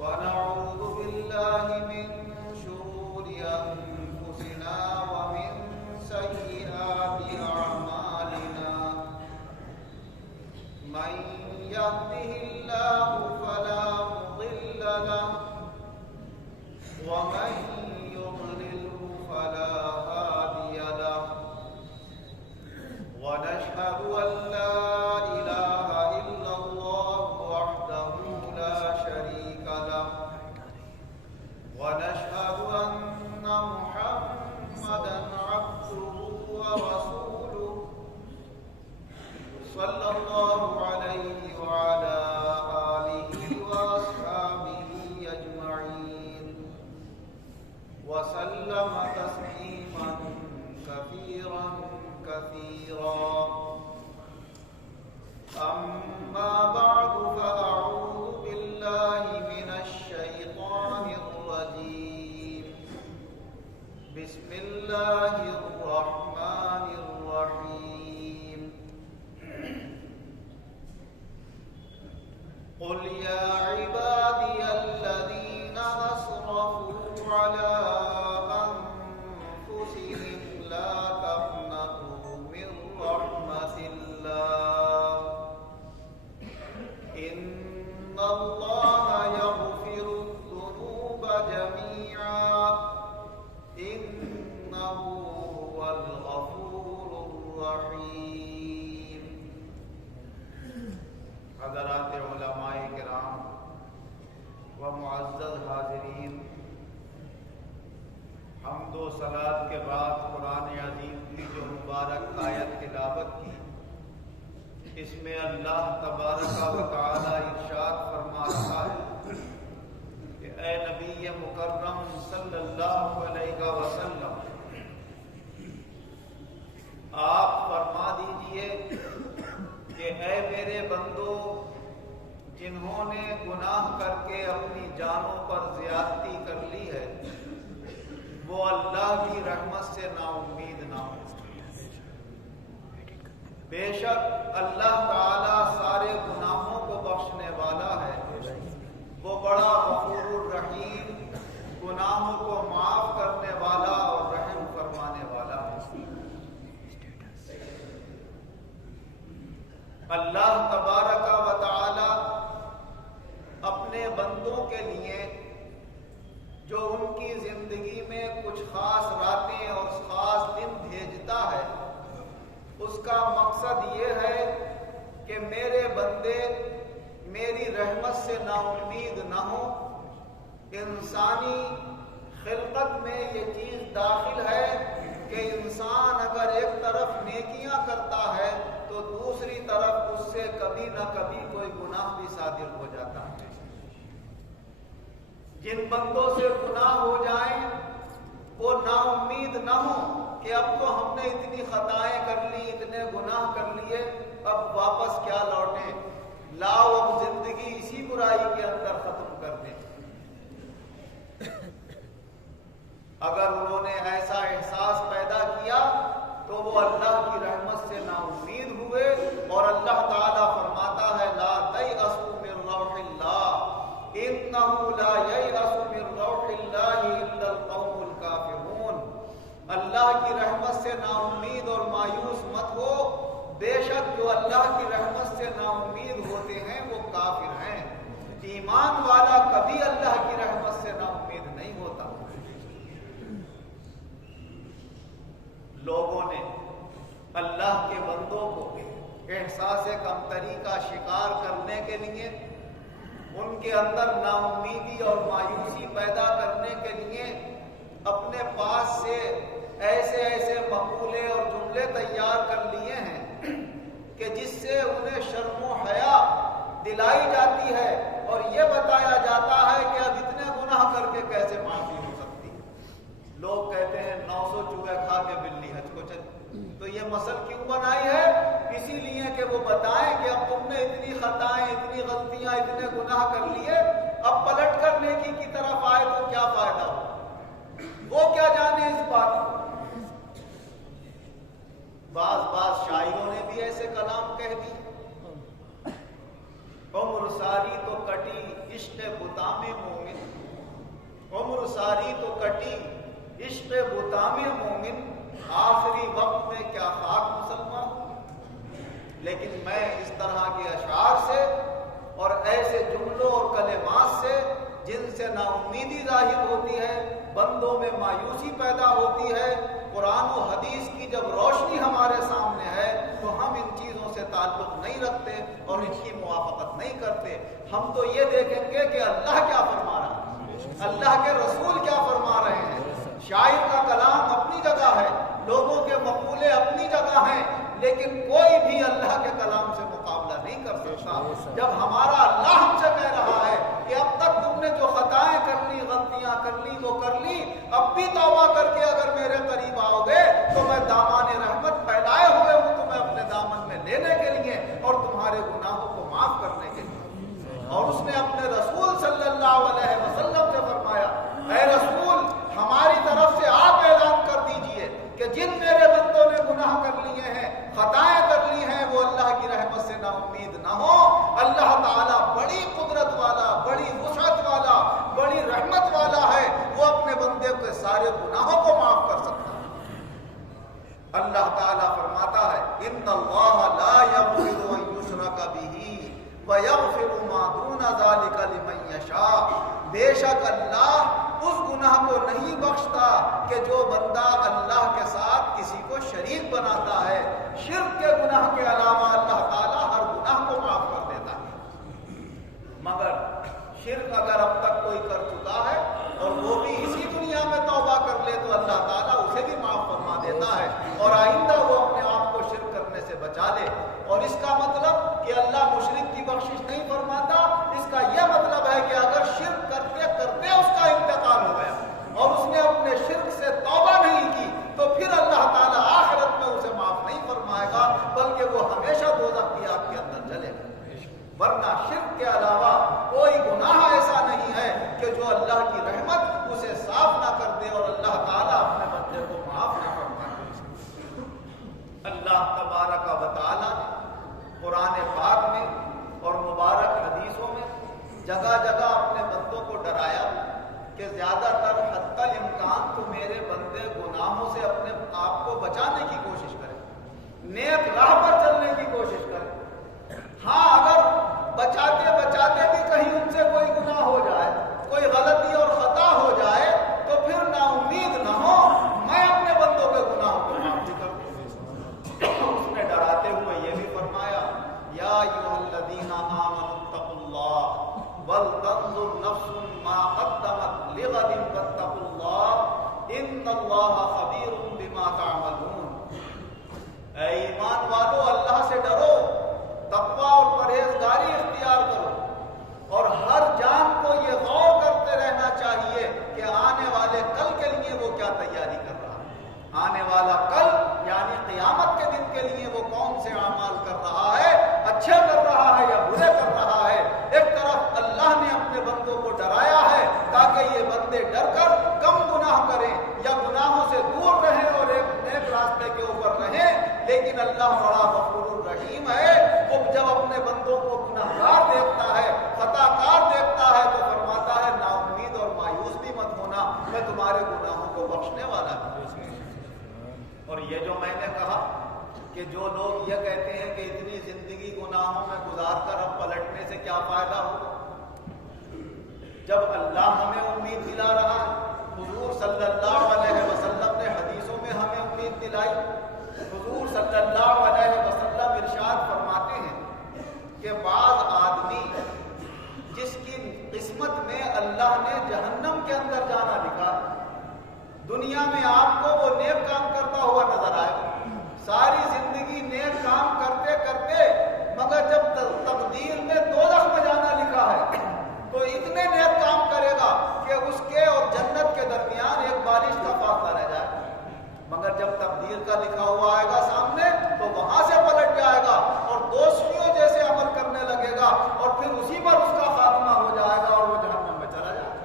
ونعوذ بالله من شرور أنفسنا ومن سيئات أعمالنا من يهده الله فلا مضل له ومن يضلله فلا هادي له ونشهد أن لا إله إلا الله وحده لا شريك له ونشهد أن محمدا عبده ورسوله صلى الله عليه وعلى آله وأصحابه أجمعين وسلم تسليما كثيرا كثيرا أما بعد فأعوذ بالله من الشيطان الرجيم بسم الله الرحمن الرحيم قل يا عبادي الذين أسرفوا على أنفسهم لا تقنطوا من رحمة الله إن الله يغفر الذنوب جميعا إنه هو الغفور الرحيم. حضرات علماء کرام و معزز حاضرین، حمد و صلات کے بعد قرآن عظیم کی جو مبارک آیت تلاوت کی، اس میں اللہ تبارک و تعالی ارشاد فرما رہا ہے کہ اے نبی مکرم صلی اللہ علیہ وسلم، آپ فرما دیجئے کہ اے میرے بندو، جنہوں نے گناہ کر کے اپنی جانوں پر زیادتی کر لی ہے، وہ اللہ کی رحمت سے نا امید نہ ہو. بے شک اللہ تعالی سارے گناہوں کو بخشنے والا ہے، وہ بڑا غفور الرحیم، گناہوں کو معاف کرنے والا اور رحم فرمانے والا ہے. اللہ تبارک و تعالی اپنے بندوں کے لیے جو ان کی زندگی میں کچھ خاص راتیں اور خاص دن بھیجتا ہے، اس کا مقصد یہ ہے کہ میرے بندے میری رحمت سے نا امید نہ ہوں. انسانی خلقت میں یہ چیز داخل ہے کہ انسان اگر ایک طرف نیکیاں کرتا ہے تو دوسری طرف اس سے کبھی نہ کبھی کوئی گناہ بھی صادر ہو جاتا ہے. جن بندوں سے گناہ ہو جائیں وہ نا امید نہ ہوں کہ اب تو ہم نے اتنی خطائیں کر لی، اتنے گناہ کر لیے، اب واپس کیا لوٹیں، لاؤ اب زندگی اسی برائی کے اندر ختم کر دیں. اگر انہوں نے ایسا احساس پیدا کیا تو وہ اللہ کی رحمت سے نا امید ہوئے، اور اللہ تعالیٰ فرماتا ہے لا تیأسوا من روح اللہ انہ لا ییأس من روح اللہ الا القوم الکافرون. اللہ کی رحمت سے نا امید اور مایوس مت ہو، بے شک جو اللہ کی رحمت سے نا امید ہوتے ہیں وہ کافر ہیں. ایمان والا کبھی اللہ کی رحمت سے نا امید نہیں ہوتا. لوگوں نے اللہ کے بندوں کو احساس کمتری کا شکار کرنے کے لیے، ان کے اندر نا امیدی اور مایوسی پیدا کرنے کے لیے اپنے پاس سے ایسے ایسے مقولے اور جملے تیار کر لیے ہیں کہ جس سے انہیں شرم و حیا دلائی جاتی ہے اور یہ بتایا جاتا ہے کہ اب اتنے گناہ کر کے کیسے معافی ہو سکتی ہے. لوگ کہتے ہیں 900 چوہے کھا کے بلی حج کو چل. تو یہ مسل کیوں بنائی ہے؟ اسی لیے کہ وہ بتائیں کہ اب تم نے اتنی خطائیں، اتنی غلطیاں، اتنے گناہ کر لیے، اب پلٹ کر نیکی کی طرف آئے تو کیا فائدہ ہو. وہ کیا جانے اس بات کو. بعض شاعروں نے بھی ایسے کلام کہہ دی. عمر ساری تو کٹی عشق بتام مومن، عمر ساری تو کٹی عشق بتام مومن، آخری وقت میں کیا خاک مسلمان۔ لیکن میں اس طرح کے اشعار سے اور ایسے جملوں اور کلمات سے جن سے نا امیدی ظاہر ہوتی ہے، بندوں میں مایوسی پیدا ہوتی ہے، قرآن و حدیث کی جب روشنی ہمارے سامنے ہے تو ہم ان چیزوں سے تعلق نہیں رکھتے اور ان کی موافقت نہیں کرتے۔ ہم تو یہ دیکھیں گے کہ اللہ کیا فرما رہا ہے، اللہ کے رسول کیا فرما رہے ہیں۔ شاعر کا کلام اپنی جگہ ہے، لوگوں کے مقولے اپنی جگہ ہیں، لیکن کوئی بھی اللہ کے کلام سے مقابلہ نہیں کر سکتا۔ جب ہمارا اللہ ہم سے کہہ رہا ہے کہ اب تک تم نے جو خطائیں کر لی، غلطیاں کر لی، وہ کر لی، اب بھی توبہ کر کے اگر میرے قریب آؤ گے تو میں دامان رحمت پھیلائے ہوئے ہوں تمہیں اپنے دامن میں لینے کے لیے اور تمہارے گناہوں کو معاف کرنے کے لیے۔ اور اس نے اپنے رسول صلی اللہ علیہ وسلم سے فرمایا، اے رسول ہماری طرف سے آپ اعلان کر دیجئے کہ جن میرے بندوں نے گناہ کر لیے ہیں، خطائیں کر لی ہیں، وہ اللہ کی رحمت سے نا امید نہ ہو۔ اللہ تعالیٰ بڑی قدرت والا، بڑی وسعت والا، بڑی رحمت والا ہے، وہ اپنے بندے کے سارے گناہوں کو معاف کر سکتا ہے۔ اللہ تعالیٰ فرماتا ہے ان اللہ لا یغفر ان یشرک بہ ویغفر ما دون ذلک لمن یشاء، بے شک اللہ اس گناہ کو نہیں بخشتا کہ جو بندہ اللہ کے ساتھ کسی کو شریک بناتا ہے۔ شرک کے گناہ کے علاوہ اللہ تعالیٰ ہر گناہ کو معاف کر دیتا ہے، مگر شرک اگر اب تک کوئی کر چکا ہے اور وہ بھی اسی دنیا میں توبہ کر لے تو اللہ تعالیٰ اسے بھی معاف فرما دیتا ہے اور آئندہ وہ اپنے آپ کو شرک کرنے سے بچا لے۔ اور اس کا مطلب کہ اللہ مشرک کی بخشش نہیں فرماتا، اس کا یہ مطلب ہے کہ اگر شرک کرتے کرتے اس کا انتقال ہو گیا اور اس نے اپنے شرک سے توبہ نہیں کی تو پھر اللہ تعالیٰ آخرت میں اسے معاف نہیں فرمائے گا، بلکہ وہ ہمیشہ دوزخ کی آگ کے اندر جلے گا۔ ورنہ شرک کے علاوہ کوئی گناہ ایسا نہیں ہے کہ جو اللہ کی رحمت اسے صاف نہ کر دے اور اللہ تعالیٰ اپنے بندے کو معاف نہ فرمائے۔ اللہ تبارک و تعالیٰ نے قرآن پاک میں اور مبارک حدیثوں میں جگہ جگہ اپنے بندوں کو ڈرایا کہ زیادہ تر حتی الامکان تو میرے بندے گناہوں سے اپنے آپ کو بچانے کی کوشش کریں، نیک راہ پر چلنے کی کوشش کریں۔ ہاں اگر بچاتے بچاتے بھی کہیں ان سے کوئی گناہ ہو جائے، کوئی غلطی اور خطا ہو جائے تو پھر نا امید نہ ہو، میں اپنے بندوں کے گناہوں کو معاف بھی کر دوں۔ اس نے ڈراتے ہوئے یہ بھی فرمایا یا ایھا الذین آمنوا اتقوا اللہ ولتنظر نفس ما قدمت لغد واتقوا اللہ ان اللہ خبیر بما تعملون۔ اے ایمان والو اللہ سے ڈرو، تقویٰ اور پرہیزگاری اختیار کرو اور ہر جان کو یہ غور کرتے رہنا چاہیے کہ آنے والے کل کے لیے وہ کیا تیاری کر رہا ہے، آنے والا کل یعنی قیامت کے دن کے لیے وہ کون سے اعمال کر رہا ہے، اچھے کر رہا ہے یا برے کر رہا ہے۔ ایک طرف اللہ نے اپنے بندوں کو ڈرایا ہے تاکہ یہ بندے ڈر کر کم گناہ کریں یا گناہوں سے دور رہیں اور ایک نیک راستے کے اوپر رہیں، لیکن اللہ بڑا غفور الرحیم ہے، وہ جب اپنے بندوں کو گناہگار دیکھتا ہے، خطا کار دیکھتا ہے تو فرماتا ہے نا امید اور مایوس بھی مت ہونا، میں تمہارے گناہوں کو بخشنے والا ہوں۔ اور یہ جو میں نے کہا کہ جو لوگ یہ کہتے ہیں کہ اتنی زندگی گناہوں میں گزار کر اب پلٹنے سے کیا فائدہ ہوگا، جب اللہ ہمیں امید دلا رہا ہے، حضور صلی اللہ علیہ وسلم نے حدیثوں میں ہمیں امید دلائی۔ حضور صلی اللہ علیہ وسلم ارشاد فرماتے ہیں کہ بعض آدمی جس کی قسمت میں اللہ نے جہنم کے اندر جانا لکھا، دنیا میں آپ کو وہ نیک کام کرتا ہوا نظر آئے گا، ساری زندگی نیک کام کرتے کرتے، مگر جب تقدیر میں دوزخ میں جانا لکھا ہے تو اتنے نیک کام کرے گا کہ اس کے اور جنت کے درمیان ایک بارش کا فاصلہ رہ جائے، مگر جب تقدیر کا لکھا ہوا آئے گا سامنے تو وہاں سے پلٹ جائے گا اور دوستیوں جیسے عمل کرنے لگے گا اور پھر اسی پر اس کا خاتمہ ہو جائے گا اور وہ جہنم میں چلا جائے گا۔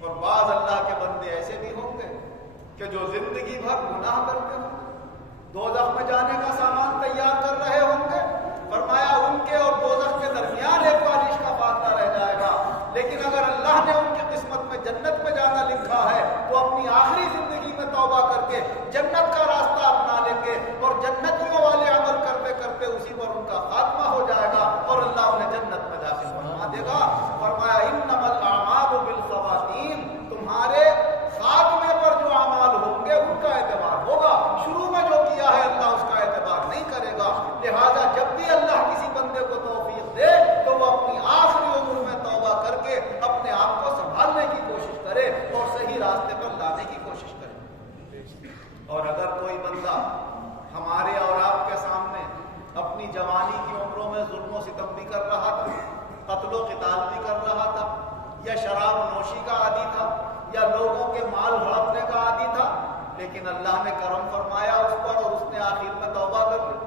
اور بعض اللہ کے بندے ایسے بھی ہوں گے کہ جو زندگی بھر گناہ کرتے ہوں، دوزخ میں جانے کا سامان تیار کر رہے ہوں گے، فرمایا ان کے اور اگر اللہ نے ان کی قسمت میں جنت میں جانا لکھا ہے تو اپنی آخری زندگی میں توبہ کر کے جنت کا راستہ اپنا لیں گے اور جنتیوں والے عمل کرتے کرتے اسی پر ان کا خاتمہ ہو جائے گا اور اللہ انہیں جنت میں داخل فرما دے گا. فرمایا انما الاعمال بالخواتیم، تمہارے خاتمے پر جو اعمال ہوں گے ان کا اعتبار ہوگا، شروع میں جو کیا ہے اللہ اس کا اعتبار نہیں کرے گا. لہذا جب بھی اللہ کسی بندے کو توفیق دے تو وہ اپنی آخری عمر میں توبہ کر کے اپنے آپ کو سنبھالنے کی کوشش کرے اور صحیح راستے پر لانے کی کوشش کرے. اور اگر کوئی بندہ ہمارے اور آپ کے سامنے اپنی جوانی کی عمروں میں ظلم و ستم بھی کر رہا تھا، قتل و قتال بھی کر رہا تھا، یا شراب نوشی کا عادی تھا، یا لوگوں کے مال ہڑپنے کا عادی تھا، لیکن اللہ نے کرم فرمایا اس پر اور اس نے آخر میں توبہ کر لی،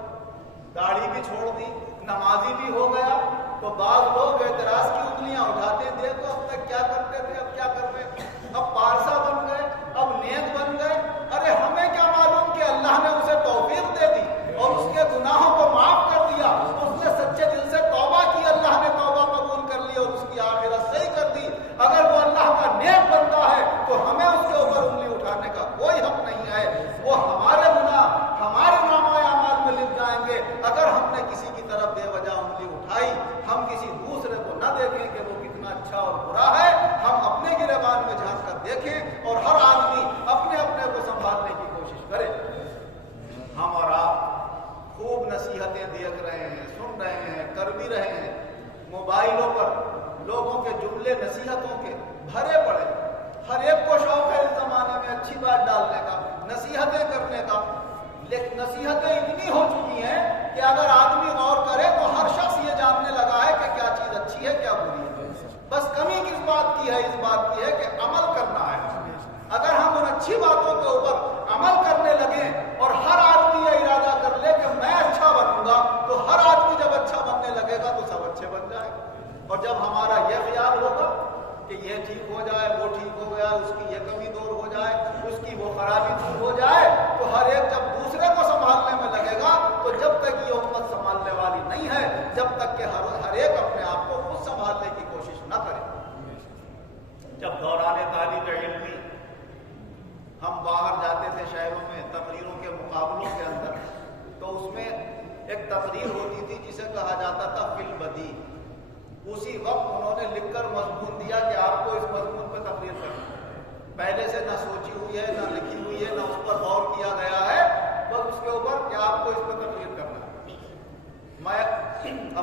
داڑھی بھی چھوڑ دی، نمازی بھی ہو گیا، تو بعض لوگ اعتراض کی انگلیاں اٹھاتے تھے تو اب تک کیا کرتے تھے، اب کیا کر رہے، اب پارسا بن گئے، اب نیک بن گئے. ارے ہمیں کیا معلوم کہ اللہ نے اسے توفیق دے دی اور اس کے گناہوں کو معاف کر دیا، اس نے سچے دل سے توبہ کی، اللہ نے توبہ قبول کر لی اور اس کی آخرت صحیح کر دی. اگر وہ اللہ کا نیک بندہ ہے تو ہمیں اس کے اوپر انگلی اٹھانے کا کوئی حق نہیں ہے. وہ ہمارے گناہ ہمارے نامہ اعمال میں لکھ جائیں گے. اگر ہم نے کسی کی طرف بے وجہ انگلی اٹھائی، ہم کسی دوسرے کو نہ دیکھیں کہ وہ کتنا اچھا اور برا ہے، ہم اپنے گریبان میں جھانک کر دیکھیں اور ہر آدمی اپنے اپنے کو سنبھالنے کی کوشش کرے. ہم اور آپ خوب نصیحتیں دیکھ رہے ہیں، سن رہے ہیں، کر بھی رہے ہیں. موبائلوں پر لوگوں کے جملے نصیحتوں کے بھرے پڑے، ہر ایک کو شوق ہے اس زمانے میں اچھی بات ڈالنے کا، نصیحتیں کرنے کا. لیکن نصیحتیں اتنی ہو چکی ہیں کہ اگر آدمی غور کرے تو ہر شخص یہ جاننے لگا ہے کہ کیا چیز اچھی ہے کیا بری ہے. بس کمی کس بات کی ہے، اس بات کی ہے کہ عمل کرنا ہے. اگر ہم ان اچھی باتوں کے اوپر عمل کرنے لگیں اور ہر آدمی یہ ارادہ کر لے کہ میں اچھا بنوں گا، تو ہر آدمی جب اچھا بننے لگے گا تو سب اچھے بن جائے گا. اور جب ہمارا یہ خیال ہوگا کہ یہ ٹھیک ہو جائے، وہ ٹھیک ہو گیا، اس کی یہ کمی دور ہو جائے، اس کی وہ خرابی دور ہو جائے، تو ہر ایک جب دوسرے کو سنبھالنے میں لگے گا تو جب تک یہ امت سنبھالنے والی نہیں ہے، جب تک کہ ہر ایک اپنے آپ کو خود سنبھالنے کی کوشش نہ کرے. جب دوران طالب علمی ہم باہر جاتے تھے شہروں میں تقریروں کے مقابلوں کے اندر، تو اس میں ایک تقریر ہوتی تھی جسے کہا جاتا تھا فی البدیع. اسی وقت انہوں نے لکھ کر مضمون دیا کہ آپ کو اس مضمون پہ تقریر کرنی ہے. پہلے سے نہ سوچی ہوئی ہے، نہ لکھی ہوئی ہے، نہ اس پر غور کیا گیا ہے، بس اس کے اوپر کہ آپ کو اس پہ تقریر کرنا ہے. میں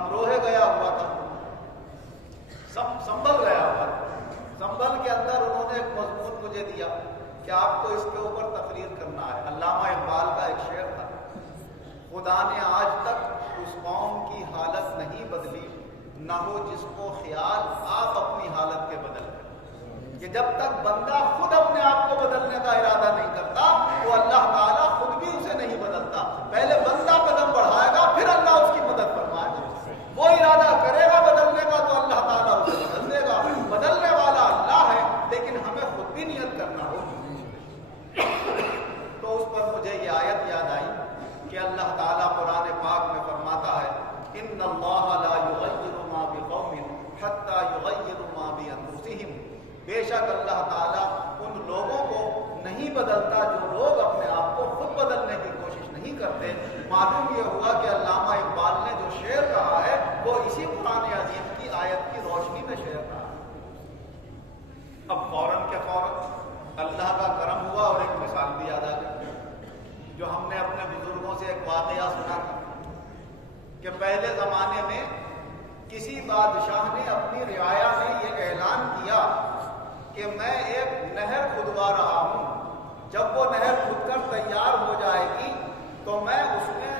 امروہے گیا ہوا تھا، سنبھل گیا ہوا تھا. سنبھل کے اندر انہوں نے ایک مضمون مجھے دیا کہ آپ کو اس کے اوپر تقریر کرنا ہے. علامہ اقبال کا ایک شعر تھا، خدا نے آج تک اس قوم کی حالت نہیں بدلی، نہ ہو جس کو خیال آپ اپنی حالت کے بدل کر. کہ جب تک بندہ خود اپنے آپ کو بدلنے کا ارادہ نہیں کرتا تو اللہ تعالیٰ خود بھی اسے نہیں بدلتا. پہلے بندہ قدم بڑھائے گا پھر اللہ اس کی مدد فرمائے گا. وہ ارادہ کرے گا بدلنے کا تو اللہ تعالیٰ اسے بدل دے گا. بدلنے والا اللہ ہے، لیکن ہمیں خود بھی نیت کرنا ہوگی. تو اس پر مجھے یہ آیت یاد آئی کہ اللہ تعالیٰ قرآن پاک میں فرماتا ہے ان اللہ لا یغیر ما بقوم حتی یغیروا ما بانفسہم. بے شک اللہ تعالیٰ ان لوگوں کو نہیں بدلتا جو لوگ اپنے آپ کو خود بدلنے کی کوشش نہیں کرتے. معلوم یہ ہوا کہ علامہ اقبال نے جو شعر کہا ہے وہ اسی قرآن عظیم کی آیت کی روشنی میں شعر کہا. اب فوراً کے فوراً اللہ کا کرم ہوا اور ایک مثال بھی یاد آ گئی جو ہم نے اپنے بزرگوں سے ایک واقعہ سنا تھا کہ پہلے زمانے میں کسی بادشاہ نے اپنی رعایا میں یہ اعلان کیا کہ میں ایک نہر کھدوا رہا ہوں. جب وہ نہر کھد کر تیار ہو جائے گی تو میں اس میں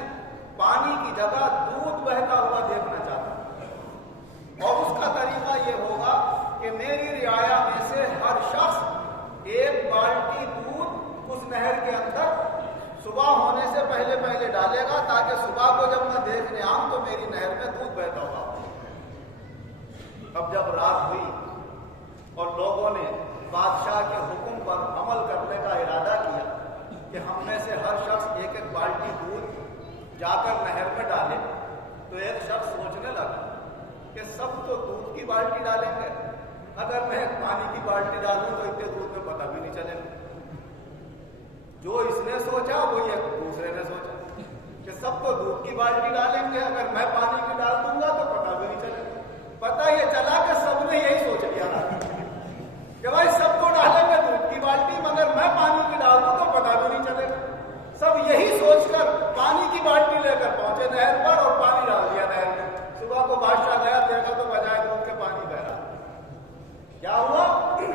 پانی کی جگہ دودھ بہتا ہوا دیکھنا چاہتا ہوں. اور اس کا طریقہ یہ ہوگا کہ میری رعایا میں سے ہر شخص ایک بالٹی دودھ اس نہر کے اندر صبح ہونے سے پہلے پہلے ڈالے گا تاکہ صبح کو جب میں دیکھنے آؤں تو میری نہر میں دودھ بہتا ہوا. اب جب رات ہوئی اور لوگوں نے بادشاہ کے حکم پر عمل کرنے کا ارادہ کیا کہ ہم میں سے ہر شخص ایک ایک بالٹی دودھ جا کر نہر میں ڈالے، تو ایک شخص سوچنے لگا کہ سب تو دودھ کی بالٹی ڈالیں گے اگر میں پانی کی بالٹی ڈالوں تو اتنے دودھ میں پتہ بھی نہیں چلے گا. جو اس نے سوچا وہ یہ دوسرے نے سوچا کہ سب تو دودھ کی بالٹی ڈالیں گے, اگر میں پانی کی ڈال دوں گا تو پتہ بھی نہیں چلے گا. پتہ یہ چلا کہ سب نے یہی سوچ لیا کہ بھائی سب کو ڈالیں گے دودھ کی بالٹی, مگر میں پانی کی ڈال دوں تو پتہ بھی نہیں چلے گا. سب یہی سوچ کر پانی کی بالٹی لے کر پہنچے نہر پر اور پانی ڈال دیا نہر میں. صبح کو بادشاہ گیا, دیکھا تو بجائے دودھ کے پانی بہ رہا. کیا ہوا؟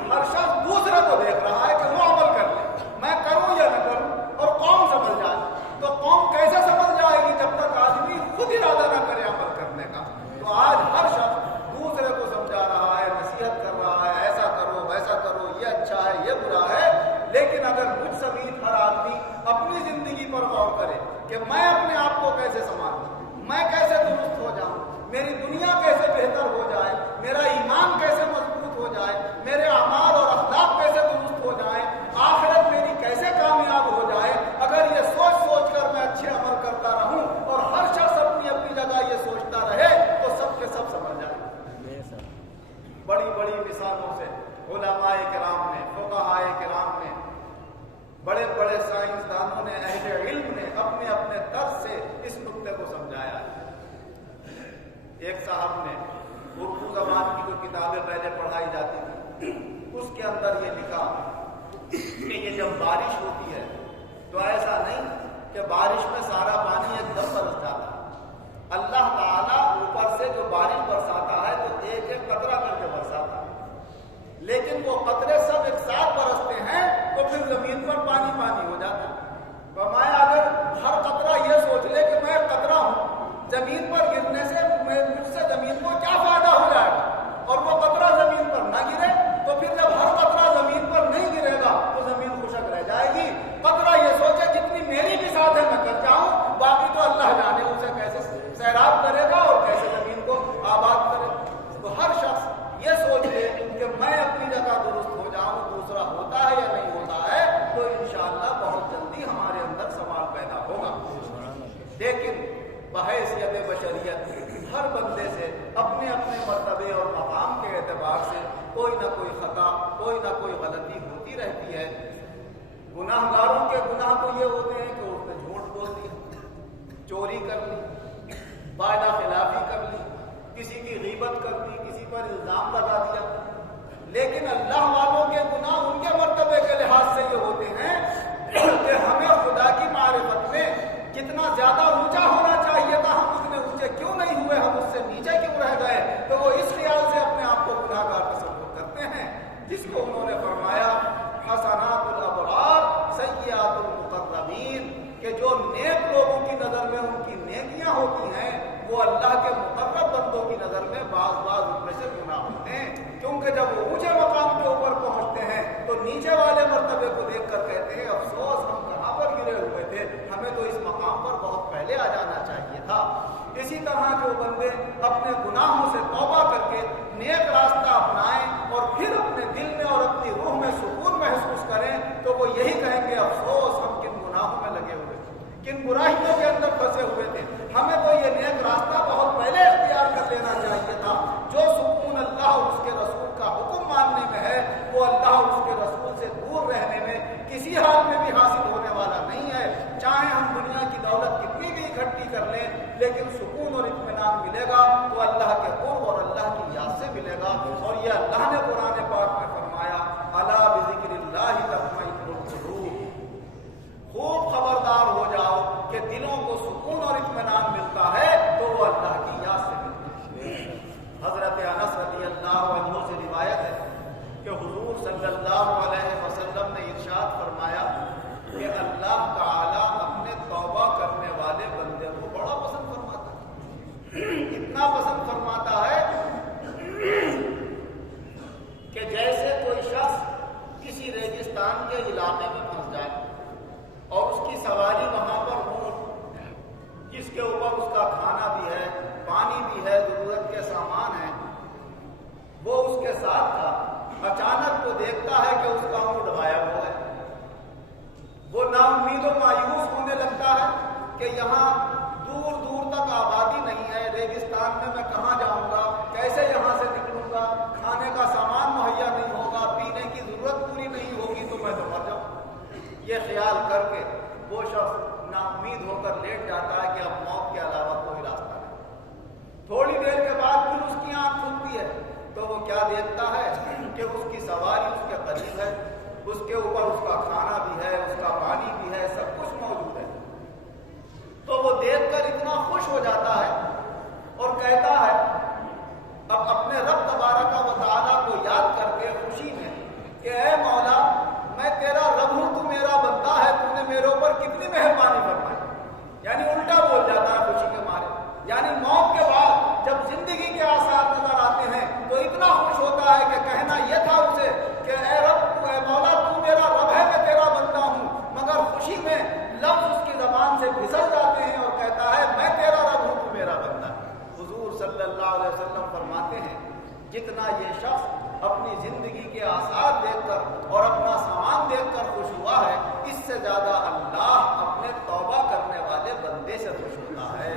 ہر شخص دوسرے کو دیکھ رہا ہے کہ وہ عمل کر لے, میں کروں یا نہ کروں, اور قوم سمجھ جائے. تو قوم کیسے سمجھ جائے گی جب تک آدمی خود ارادہ نہ کرے عمل کرنے کا. تو آج ہر شخص دوسرے کو سمجھا رہا ہے, نصیحت کر رہا ہے, ایسا کرو ویسا کرو, یہ اچھا ہے یہ برا ہے. لیکن اگر مجھ سمیت ہر آدمی اپنی زندگی پر غور کرے کہ میں اپنے آپ کو کیسے سنبھالوں, میں کیسے درست ہو جاؤں, میری دنیا کیسے بہتر ہو جائے, میرا ایمان کیسے مضبوط ہو جائے, میرے اعمال اور اخلاق کیسے درست ہو جائیں, آخرت میری کیسے کامیاب ہو جائے, اگر یہ سوچ سوچ کر میں اچھے عمل کرتا رہوں اور ہر شخص اپنی اپنی جگہ یہ سوچتا رہے تو سب کے سب سمجھ جائیں. بڑی بڑی مثالوں سے علماء کرام نے, فقہاء کرام نے, بڑے بڑے سائنسدانوں نے, اہل علم نے اپنے اپنے طرز سے اس نقطے کو سمجھایا ہے. ایک صاحب نے اردو زبان کی جو کتابیں پہلے پڑھائی جاتی تھی اس کے اندر یہ لکھا کہ یہ جب بارش ہوتی ہے تو ایسا نہیں کہ بارش میں سارا پانی ایک دم برس جاتا. اللہ تعالیٰ اوپر سے جو بارش برساتا ہے تو ایک ایک قطرہ کر کے برساتا ہے, لیکن وہ قطرے سب ایک ساتھ برستے ہیں تو پھر زمین پر پانی پانی ہو جاتا ہے. فرمایا اگر ہر قطرہ یہ سوچ لے کہ میں قطرہ ہوں, زمین پر گرنے سے مجھ سے زمین کو کیا فائدہ ہو جائے گا, اور وہ قطرہ زمین پر نہ گرے تو پھر جب ہر قطرہ زمین پر نہیں گرے گا تو زمین خشک رہ جائے گی. قطرہ یہ سوچے جتنی میری بھی ساتھ ہے میں کر جاؤں, باقی تو اللہ جانے اسے کیسے سیراب کرے گا اور کیسے زمین کو آباد کرے گا. تو ہر شخص یہ سوچ لے کہ میں اپنی جگہ درست ہو جاؤں, دوسرا ہوتا ہے یا نہیں ہوتا ہے, تو انشاءاللہ بہت جلدی ہمارے اندر سوال پیدا ہوگا. لیکن بحیثیت بشریت ہر بندے سے اپنے اپنے مرتبے اور مقام کے اعتبار سے کوئی نہ کوئی خطا, کوئی نہ کوئی غلطی ہوتی رہتی ہے. گناہ گاروں کے گناہ تو یہ ہوتے ہیں کہ اس نے جھوٹ بول دیا, چوری کر لی, وعدہ خلافی کر لی, کسی کی غیبت کر دی, کسی پر الزام لگا دیا. لیکن اللہ والوں کے گناہ ان کے مرتبے کے لحاظ سے یہ ہوتے ہیں کہ ہمیں خدا کی معرفت میں کتنا زیادہ اونچا ہونا چاہیے تھا, ہم اتنے اونچے کیوں نہیں ہوئے, ہم اس سے نیچے کیوں رہ گئے. تو وہ اس خیال سے اپنے آپ کو گناہ گار تصور کرتے ہیں, جس کو انہوں نے فرمایا حسنات الابرار سیئات المقربین, کہ جو نیک لوگوں کی نظر میں ان کی نیکیاں ہوتی ہیں وہ اللہ کے مقرب بندوں کی نظر میں بعض ان میں سے گناہ ہوتے ہیں. کیونکہ جب وہ اونچے مقام کے اوپر پہنچتے ہیں تو نیچے والے مرتبے کو دیکھ کر کہتے ہیں افسوس ہم کہاں پر گرے ہوئے تھے, ہمیں تو اس مقام پر بہت پہلے آ جانا چاہیے تھا. اسی طرح جو بندے اپنے گناہوں سے توبہ کر کے نیک راستہ اپنائیں اور پھر اپنے دل میں اور اپنی روح میں سکون محسوس کریں تو وہ یہی کہیں گے افسوس ہم کن گناہوں میں لگے ہوئے تھے, کن برائیوں کے اندر پھنسے ہوئے تھے, ہمیں تو یہ نیک راستہ بہت پہلے اختیار کر لینا چاہیے تھا. جو سکون اللہ اور اس کے رسول کا حکم ماننے میں ہے وہ اللہ اور اس کے رسول سے دور رہنے میں کسی حال میں بھی حاصل ہونے والا نہیں ہے. چاہے ہم دنیا کی دولت کتنی بھی اکٹھی کر لیں, لیکن سکون اور اطمینان ملے گا تو اللہ کے قرب اور اللہ کی یاد سے ملے گا. اور یہ اللہ نے قرآن پاک میں فرمایا الا بذکر اللہ تطمئن القلوب, خوب خبردار ہو جاؤ کہ دلوں کو سکون اور اطمینان ملتا ہے تو وہ اللہ کی یاد سے ملتا ہے. حضرت انس رضی اللہ عنہ سے روایت ہے کہ حضور صلی اللہ علیہ وسلم نے ارشاد فرمایا کہ اللہ تعالی اپنے توبہ کرنے والے بندے کو بڑا پسند فرماتا ہے. اتنا پسند فرماتا ہے کہ جیسے کوئی شخص کسی ریگستان کے علاقے میں پھنس جائے اور اس کی سواری وہاں پر اونٹ جس کے اوپر اس کا کھانا بھی ہے, پانی بھی ہے, ضرورت کے سامان ہیں, وہ اس کے ساتھ تھا. اچانک وہ دیکھتا ہے کہ اس کا اونٹ غائب ہو گیا. وہ نا امید و مایوس ہونے لگتا ہے کہ یہاں دور دور تک آبادی نہیں ہے, ریگستان میں کہاں جاؤں گا, کیسے یہاں سے نکلوں گا, کھانے کا سامان یہ خیال کر کے وہ شخص نا امید ہو کر لیٹ جاتا ہے کہ اب موت کے علاوہ کوئی راستہ نہیں۔ تھوڑی دیر کے بعد پھر اس کی آنکھ کھلتی ہے تو وہ کیا دیکھتا ہے کہ اس کی سواری اس کے قریب ہے، اس کے اوپر اس کا کھانا بھی ہے، اس کا پانی بھی ہے، سب کچھ موجود ہے۔ تو وہ دیکھ کر اتنا خوش ہو جاتا ہے اور کہتا ہے، اب اپنے رب تبارک و تعالیٰ کو یاد کر کے خوشی میں کہ اے مولا، میں تیرا رب ہوں، تو میرا بندہ ہے، تو نے میرے اوپر کتنی مہربانی فرمائی۔ یعنی الٹا بول جاتا ہے خوشی کے مارے۔ یعنی موت کے بعد جب زندگی کے آثار نظر آتے ہیں تو اتنا خوش ہوتا ہے کہ کہنا یہ تھا اسے کہ اے رب، اے مولا، تو میرا رب ہے، میں تیرا بندہ ہوں، مگر خوشی میں لفظ اس کی زبان سے پھسل جاتے ہیں اور کہتا ہے میں تیرا رب ہوں، تو میرا بندہ ہے۔ حضور صلی اللہ علیہ وسلم فرماتے ہیں جتنا یہ شخص اپنی زندگی کے آثار دیکھ کر اور اپنا سامان دیکھ کر خوش ہوا ہے، اس سے زیادہ اللہ اپنے توبہ کرنے والے بندے سے خوش ہوتا ہے۔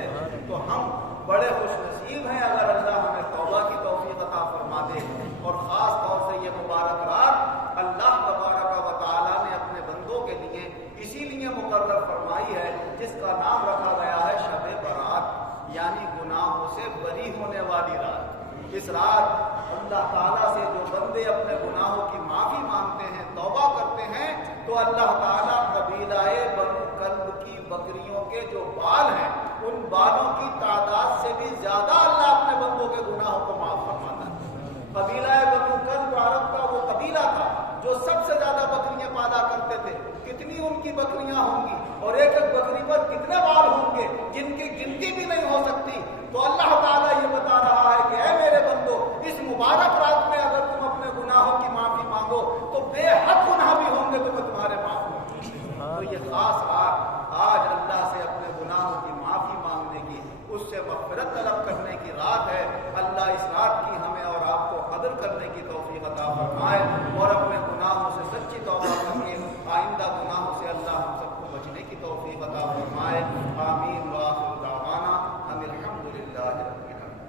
تو ہم بڑے خوش نصیب ہیں اگر اللہ ہمیں توبہ کی توفیق عطا فرما دے، اور خاص طور سے یہ مبارک رات اللہ تبارک و تعالیٰ نے اپنے بندوں کے لیے اسی لیے مقرر فرمائی ہے جس کا نام رکھا گیا ہے شب برات، یعنی گناہوں سے بری ہونے والی رات۔ اس رات اللہ تعالیٰ سے جو بندے اپنے گناہوں کی معافی مانگتے ہیں، توبہ کرتے ہیں، تو اللہ تعالیٰ قبیلہ بنو کلب کی بکریوں کے جو بال ہیں ان بالوں کی تعداد سے بھی زیادہ اللہ اپنے بندوں کے گناہوں کو معاف فرماتا ہے۔ قبیلہ بنو کلب عرب کا وہ قبیلہ تھا جو سب سے زیادہ بکریاں پیدا کرتے تھے۔ کتنی ان کی بکریاں ہوں گی اور ایک ایک بکری پر کتنے بال ہوں گے جن کی گنتی بھی نہیں ہو سکتی۔ تو اللہ